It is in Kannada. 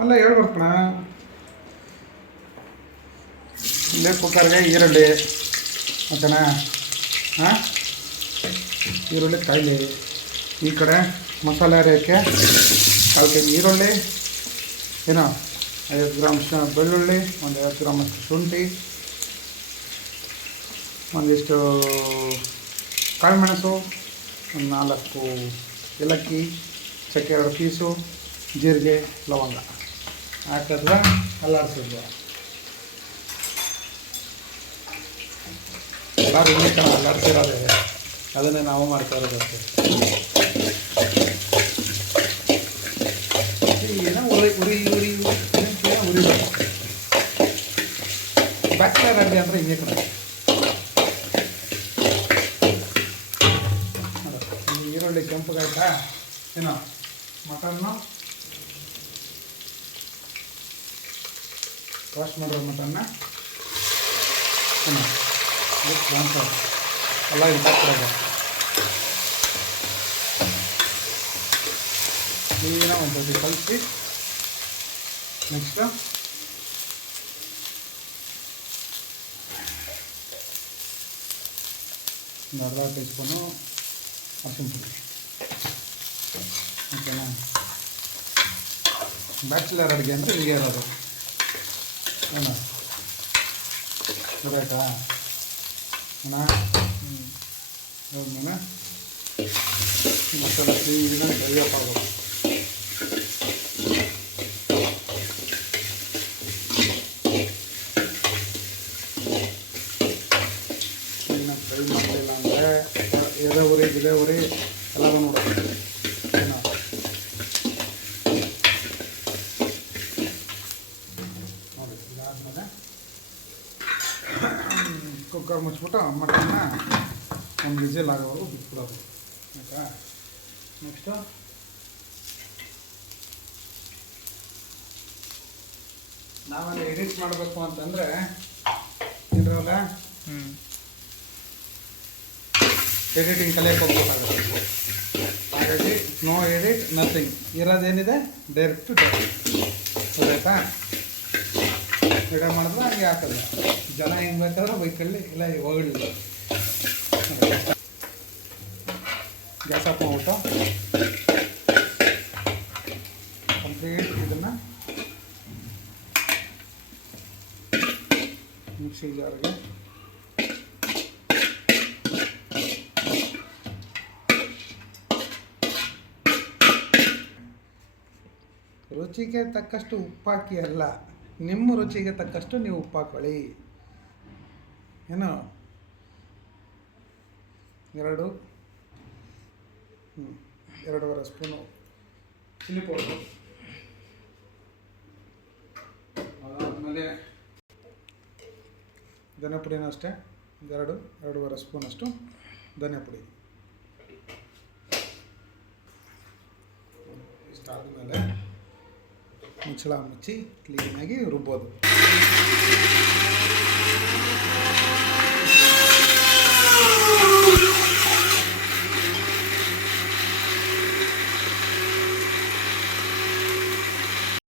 ಅಲ್ಲ ಹೇಳ್ಬರ್ಕಣ. ಇಲ್ಲೇ ಕುಕ್ಕರ್ಗೆ ಈರುಳ್ಳಿ ಓಕೆನಾ. ಹಾಂ, ಈರುಳ್ಳಿ ಕಾಯಿಲೆ. ಈ ಕಡೆ ಮಸಾಲೆ ಅರಿಯೋಕ್ಕೆ 1/4 kg ಈರುಳ್ಳಿ, ಏನೋ 50 ಗ್ರಾಮ್ ಬೆಳ್ಳುಳ್ಳಿ, ಒಂದು 50 ಗ್ರಾಮಷ್ಟು ಶುಂಠಿ, ಒಂದಿಷ್ಟು ಕಾಳುಮೆಣಸು, ಒಂದು 4 ಏಲಕ್ಕಿ, ಚಕ್ಕೆ 2 ಪೀಸು, ಜೀರಿಗೆ, ಲವಂಗ ಹಾಕಿದ್ರೆ ಅಲ್ಲಾಡಿಸಿದ್ವು. ಎಲ್ಲರೂ ಇನ್ನೂ ಚೆನ್ನಾಗಿ ಅಲ್ಲಾಡಿಸಿರೋದೇ, ಅದನ್ನೇ ನಾವು ಮಾಡ್ತಾ ಇರೋದಕ್ಕೆ. ಏನೋ ಉರಿಬೇಕು. ಬ್ಯಾಕ್ಟೀರಿಯಾ ಆಗಲಿ ಅಂದರೆ ಹಿಂಗೆ ಕಡೆ ಈರುಳ್ಳಿ ಕೆಂಪಗಾಯ್ತಾ. ಏನೋ ಮಟನ್ನು ವಾಶ್ ಮಾಡಿರೋ ಮಟನ್ನ ಎಲ್ಲ ಇಂಪಾಕ್ಟ್ರಾಗ ನೀರಿನ ಒಂದು ಸತಿ ಕಲಿಸಿ ನೆಕ್ಸ್ಟು ಒಂದು ಅರ್ಧ ಟೀ ಸ್ಪೂನು ಅರಿಶಿನ ಪುಡಿ ಓಕೆನಾ. ಬ್ಯಾಚುಲರ್ ಅಡುಗೆ ಅಂದರೆ ಹೀಗೆ ಇರೋದು ಅಣ್ಣ. ಗೊತ್ತಾಯ್ತಾ ಅಣ್ಣ? ಹೌದಣ್ಣ. ಮಸಾಲೆ ಕ್ಲೀನಾಗಿ ಡೆವಲಪ್ ಆಗೋದು. ಕ್ಲೀನಾಗಿ ಫ್ರೈ ಮಾಡಲಿಲ್ಲ ಅಂದರೆ ಇದೇ ಉರಿ ಎಲ್ಲವೂ ನೋಡೋದು. ಏನೋ ನೋಡಿ, ಇದಾದಮೇಲೆ ಕುಕ್ಕರ್ ಮುಚ್ಚಿಬಿಟ್ಟು ಮಟನ್ನ ಒಂದು ವಿಜಿಲ್ ಆಗೋವರೆಗೂ ಬಿಟ್ಬಿಡೋದು. ಆಯಿತಾ. ನೆಕ್ಸ್ಟು ನಾವಲ್ಲಿ ಎಡಿಟ್ ಮಾಡಬೇಕು ಅಂತಂದರೆ ಏನ್ರಲ್ಲ ಎಡಿಟಿಂಗ್ ಕಲಿಯಕ್ಕೆ ಹೋಗ್ಬೇಕಾಗುತ್ತೆ. ಹಾಗಾಗಿ ನೋ ಎಡಿಟ್ ನಥಿಂಗ್, ಇರೋದೇನಿದೆ ಡೈರೆಕ್ಟ್ ಟು ಡೈರೆಕ್ಟ್. ಗೊತ್ತಾಯ್ತಾ. ವಿಡಿಯೋ ಮಾಡಿದ್ರೆ ಹಂಗೆ ಹಾಕೋದು. ಜನ ಹೆಂಗೆ ಬೇಕಾದ್ರೆ ಬೈಕಲ್ಲಿ ಇಲ್ಲ ಹೋಗಲಿಲ್ಲ. ಗ್ಯಾಸ್ ಆಫ್ ಮಾಡ್ಬಿಟ್ಟು ಕಂಪ್ಲೀಟ್ ಇದನ್ನು ಮಿಕ್ಸಿ ಜಾರ್ಗೆ ರುಚಿಗೆ ತಕ್ಕಷ್ಟು ಉಪ್ಪು ಹಾಕಿ ಅಲ್ಲ, ನಿಮ್ಮ ರುಚಿಗೆ ತಕ್ಕಷ್ಟು ನೀವು ಉಪ್ಪು ಹಾಕೊಳ್ಳಿ. ಏನೋ 2.5 ಸ್ಪೂನು ಚಿಲ್ಲಿ ಪೌಡರ್. ಅದಾದಮೇಲೆ ಧನಿಯಾ ಪುಡಿನೂ ಅಷ್ಟೇ 2.5 ಸ್ಪೂನಷ್ಟು ಧನಿಯಾ ಪುಡಿ. ಇಷ್ಟಾದಮೇಲೆ ಮುಚ್ಚಳ ಮುಚ್ಚಿ ಕ್ಲೀನಾಗಿ ರುಬ್ಬೋದು.